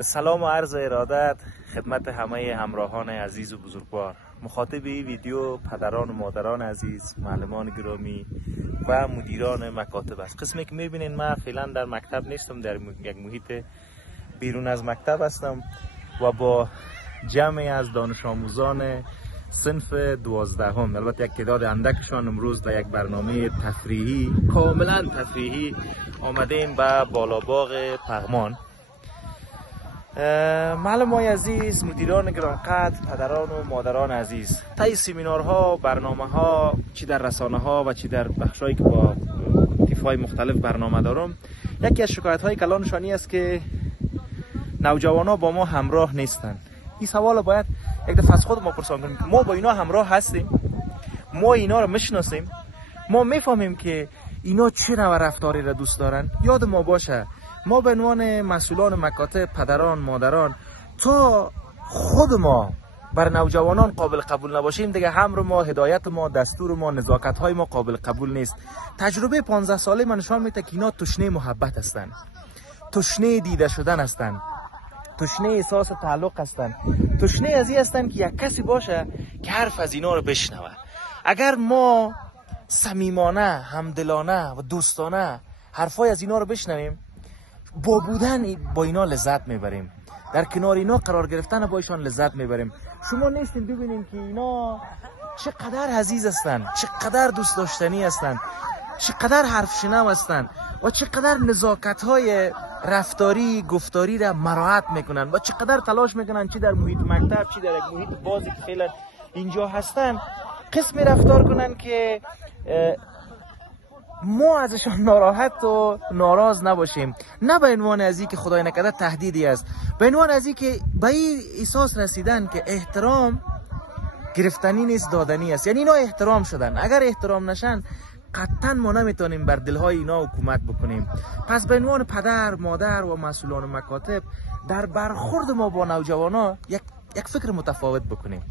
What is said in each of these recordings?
سلام و عرض ارادت خدمت همه همراهان عزیز و بزرگوار. مخاطب این ویدیو پدران و مادران عزیز، معلمان گرامی و مدیران مکاتب است. قسمی که میبینین من فعلا در مکتب نیستم، در یک محیط بیرون از مکتب هستم و با جمعی از دانش آموزان صنف 12 البته یک تعداد اندکشان امروز در یک برنامه تفریحی، کاملا تفریحی آمدیم به بالاباغ پغمان. معلمان عزیز، مدیران گرانقدر، پدران و مادران عزیز، طی سمینارها، برنامه‌ها، چی در رسانه‌ها و چی در بخشایی که با تیف‌های مختلف برنامه دارم، یکی از شکایت‌های کلانشانی است که نوجوان‌ها با ما همراه نیستند. این سوال باید یک دفعه از خود ما پرسان کنیم. ما با اینا همراه هستیم؟ ما اینا رو میشناسیم؟ ما میفهمیم که اینا چه نوع رفتاری را دوست دارن؟ یاد ما باشه ما به عنوان مسئولان مکاتب، پدران، مادران، تا خود ما بر نوجوانان قابل قبول نباشیم دیگه امر ما، هدایت ما، دستور ما، نزاکت های ما قابل قبول نیست. تجربه 15 ساله من نشان میده که اینا تشنه محبت هستند، تشنه دیده شدن هستند، تشنه احساس تعلق هستند، تشنه از این هستند که یک کسی باشه که حرف از اینا رو بشنوه. اگر ما صمیمانه، همدلانه و دوستانه حرفای از اینا رو بشنویم، با بودن با اینا لذت میبریم، در کنار اینا قرار گرفتن با ایشان لذت میبریم. شما نیستین ببینین که اینا چقدر عزیز هستن، چقدر دوست داشتنی هستن، چقدر حرف شنو هستن و چقدر نزاکت های رفتاری، گفتاری را مراعات میکنن و چقدر تلاش میکنن چی در محیط مکتب، چی در یک محیط بازی که فعلا اینجا هستن، قسمی رفتار کنن که ما ازشان ناراحت و ناراض نباشیم. نه به عنوان از این که خدای نکرده تهدیدی است، به عنوان از این که به این احساس رسیدن که احترام گرفتنی نیست، دادنی است. یعنی اینا احترام شدن، اگر احترام نشن قطعا ما نمیتونیم بر دلهای اینا حکومت بکنیم. پس به عنوان پدر، مادر و مسئولان مکاتب در برخورد ما با نوجوانا یک فکر متفاوت بکنیم،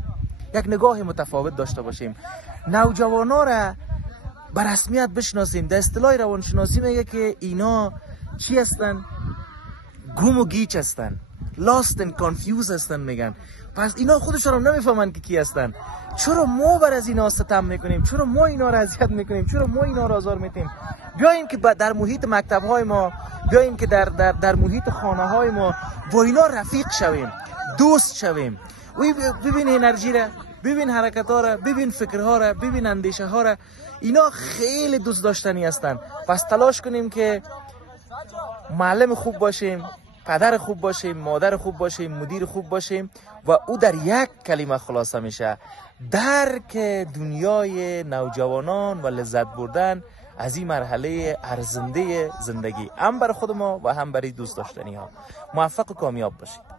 یک نگاه متفاوت داشته باشیم. نوجوانا را به رسمیت بشناسیم. در اصطلاح روانشناسی میگه که اینا چی هستن؟ گم و گیج هستن، lost and confused هستن میگن. پس اینا خودشون هم نمیفهمن که کی هستن. چرا ما بر از اینا ستم میکنیم؟ چرا ما اینا را اذیت میکنیم؟ چرا ما اینا را آزار میدیم؟ بیاین که در محیط مکتب های ما، بیاین که در محیط خانه های ما با اینا رفیق شویم، دوست شویم. ببین انرژی را، ببین حرکت ها را، ببین فکرها را، ببین اندیشه ها را. اینا خیلی دوست داشتنی هستن. پس تلاش کنیم که معلم خوب باشیم، پدر خوب باشیم، مادر خوب باشیم، مدیر خوب باشیم و او در یک کلمه خلاصه میشه: درک دنیای نوجوانان و لذت بردن از این مرحله ارزنده زندگی، هم بر خود ما و هم برای دوست داشتنی ها. موفق و کامیاب باشید.